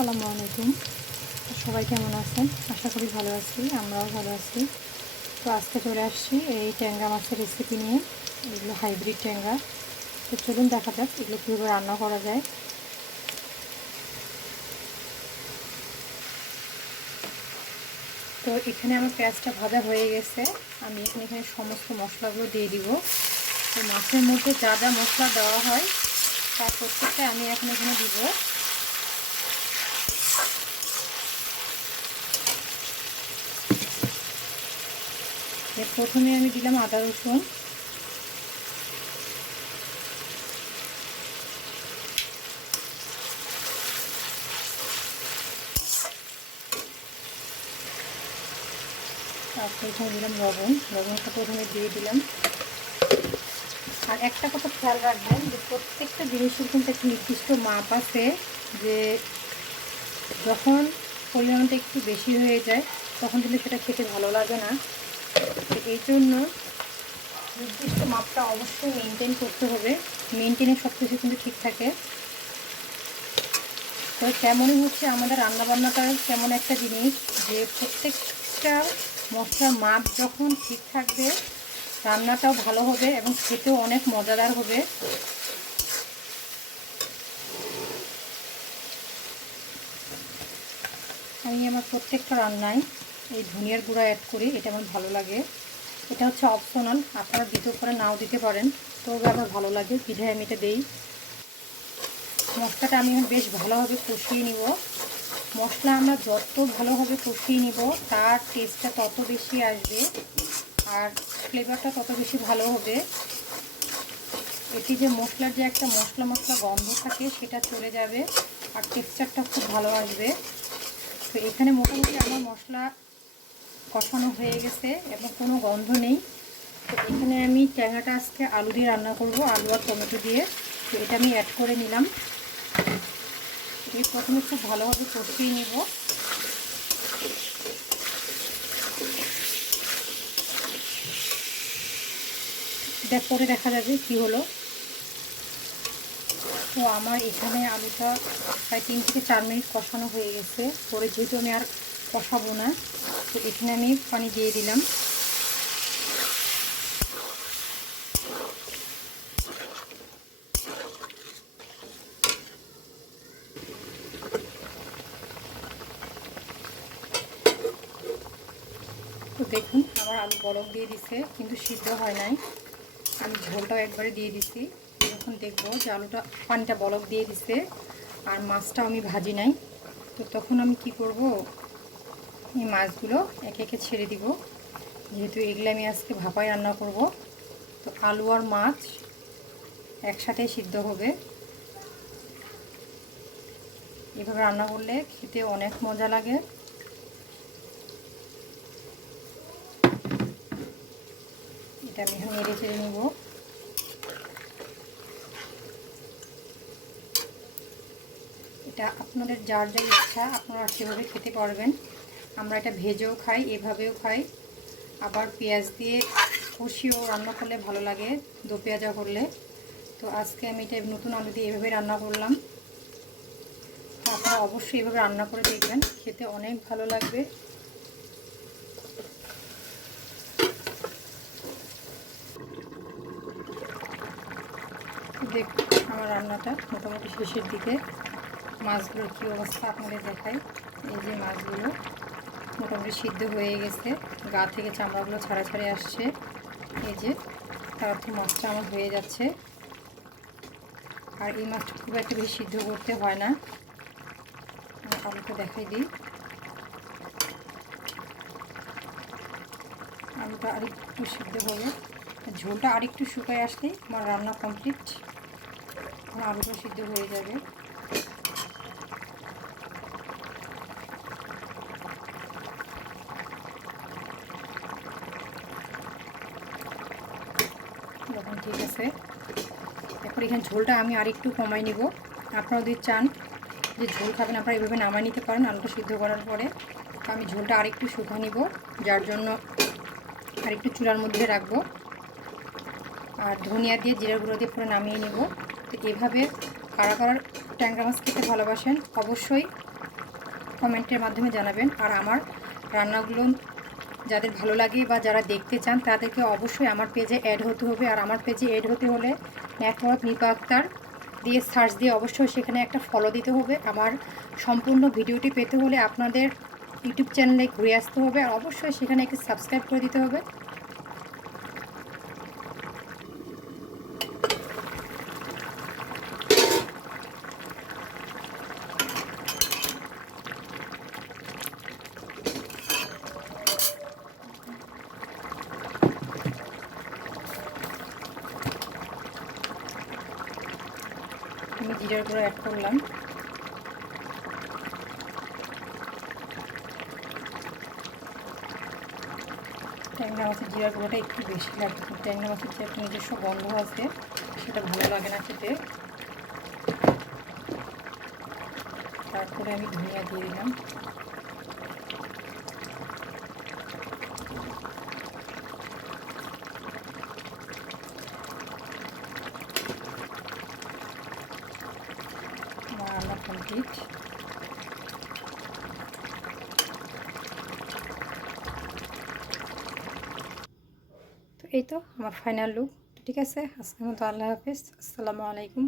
আসসালামু আলাইকুম। সবাই কেমন আছেন? আশা করি ভালো আছি, আমরাও ভালো আছি। তো আজকে চলে আসছি এই ট্যাংরা মাছের রেসিপি নিয়ে। এগুলো হাইব্রিড ট্যাংরা। তো চলুন দেখা যাক এগুলো কীভাবে রান্না করা যায়। তো এখানে আমার পেঁয়াজটা ভাজা হয়ে গেছে। আমি এখানে সমস্ত মশলাগুলো দিয়ে দিব। তো মাছের মধ্যে যা যা মশলা দেওয়া হয় তার প্রত্যেকটা আমি এখন এখানে দিব। প্রথমে আমি দিলাম আদা রসুন, তারপর এখানে দিলাম লবণটা প্রথমে দিয়ে দিলাম। আর একটা কথা খেয়াল রাখবেন যে প্রত্যেকটা জিনিসের কিন্তু একটা নির্দিষ্ট মাপ আছে, যে যখন পরিমাণটা একটু বেশি হয়ে যায় তখন কিন্তু সেটা খেতে ভালো লাগে না। তো এই জন্য নির্দিষ্ট মাপটা অবশ্যই মেনটেন করতে হবে। মেনটেনে সব কিছু কিন্তু ঠিক থাকে। তো তেমনই হচ্ছে আমাদের রান্নাবান্নাটা তেমন একটা জিনিস, যে প্রত্যেকটা মশলার মাপ যখন ঠিক থাকবে রান্নাটাও ভালো হবে এবং খেতেও অনেক মজাদার হবে। আমি আমার প্রত্যেকটা রান্নায় এই ধনিয়ার গুঁড়া অ্যাড করি, এটা আমার ভালো লাগে। এটা হচ্ছে অপশনাল, আপনারা দিতেও পারেন নাও দিতে পারেন, তবে আমার ভালো লাগে বিধায় আমি এটা দিই। মশলাটা আমি বেশ ভালোভাবে কষিয়ে নিব। মশলা আমরা যত ভালোভাবে কষিয়ে নিব তার টেস্টটা তত বেশি আসবে আর ফ্লেভারটা তত বেশি ভালো হবে। এটি যে মশলার যে একটা মশলা গন্ধ থাকে সেটা চলে যাবে আর টেক্সচারটা খুব ভালো আসবে। তো এখানে মোটামুটি আমার মশলা কষানো হয়ে গেছে এবং কোনো গন্ধ নেই। তো এখানে আমি ট্যাংরাটা আজকে আলু দিয়ে রান্না করব, আলু আর টমেটো দিয়ে। তো এটা আমি অ্যাড করে নিলাম। প্রথমে খুব ভালোভাবে কষিয়ে নিব। পরে দেখা যাবে কি হলো। তো আমার এখানে আলুটা প্রায় 3 থেকে 4 মিনিট কষানো হয়ে গেছে। পরে যেহেতু আমি আর কষাবো না, তো এখানে আমি পানি দিয়ে দিলাম। তো দেখুন আমার আলু বরফ দিয়ে দিছে, কিন্তু সিদ্ধ হয় নাই। আমি ঝোলটাও একবারে দিয়ে দিছি। যখন দেখবো যে আলুটা পানিটা বরফ দিয়ে দিছে আর মাছটাও আমি ভাজি নাই, তো তখন আমি কি করব, এই মাছগুলো একে একে ছেড়ে দিব। যেহেতু এগুলো আমি আজকে ভাপায় রান্না করব, তো আলু আর মাছ একসাথে সিদ্ধ হবে। এভাবে রান্না করলে খেতে অনেক মজা লাগে। এটা আমি এখন নেড়ে চেড়ে নিব। এটা আপনাদের যার যা ইচ্ছা আপনারা সেভাবে খেতে পারবেন। আমরা এটা ভেজেও খাই, এভাবেও খাই, আবার পেঁয়াজ দিয়ে কষিয়েও রান্না করলে ভালো লাগে, দো পেঁয়াজা করলে। তো আজকে আমি এটা নতুন আলু দিয়ে এভাবে রান্না করলাম। আপনারা অবশ্যই এভাবে রান্না করে দেখবেন, খেতে অনেক ভালো লাগবে। দেখুন আমার রান্নাটা মোটামুটি শেষের দিকে। মাছগুলোর কী অবস্থা আপনাদের দেখাই। এই যে মাছগুলো মোটামুটি সিদ্ধ হয়ে গেছে, গা থেকে চামড়াগুলো ছাড়াছাড়ি আসছে। এই যে তারপর মাছটা আমার হয়ে যাচ্ছে। আর এই মাছটা খুব একটা বেশি সিদ্ধ করতে হয় না। আলুটা দেখাই দিই। আলুটা আরেকটু সিদ্ধ হবে, ঝোলটা আরেকটু শুকায় আসলেই আমার রান্না কমপ্লিট। আলুটা সিদ্ধ হয়ে যাবে। যখন ঠিক আছে, এখন এখানে ঝোলটা আমি আরেকটু কমাই নিব। আপনারা যদি চান যে ঝোল খাবেন আপনারা এভাবে নামাই নিতে পারেন আলুটা সিদ্ধ করার পরে। তো আমি ঝোলটা আরেকটু শুকিয়ে নিব, যার জন্য আরেকটু চুলার মধ্যে রাখবো। আর ধনিয়া দিয়ে জিরা গুঁড়ো দিয়ে পুরো নামিয়ে নিব। তো এভাবে কারা কারা ট্যাংরা মাছ খেতে ভালোবাসেন অবশ্যই কমেন্টের মাধ্যমে জানাবেন। আর আমার রান্নাগুলো যাদের ভালো লাগে বা যারা দেখতে চান তাদেরকে অবশ্যই আমার পেজে অ্যাড হতে হবে। আর আমার পেজে অ্যাড হতে হলে নেটওয়ার্ক নিপা আক্তার দিয়ে সার্চ দিয়ে অবশ্যই সেখানে একটা ফলো দিতে হবে। আমার সম্পূর্ণ ভিডিওটি পেতে হলে আপনাদের ইউটিউব চ্যানেলে ঘুরে আসতে হবে, আর অবশ্যই সেখানে একটি সাবস্ক্রাইব করে দিতে হবে। আমি জিরার গুঁড়ো অ্যাড করলাম। ট্যাংরা মাছের জিরার গুঁড়োটা একটু বেশি লাগে, ট্যাংরা মাছের যে একটা নিজস্ব গন্ধ আছে সেটা ভালো লাগে না খেতে। তারপরে আমি ধনিয়া দিয়ে দিলাম। রান্না কমপ্লিট। তো এই তো আমার ফাইনাল লুক। ঠিক আছে, আজকের মতো আল্লাহ হাফিজ, আসসালামু আলাইকুম।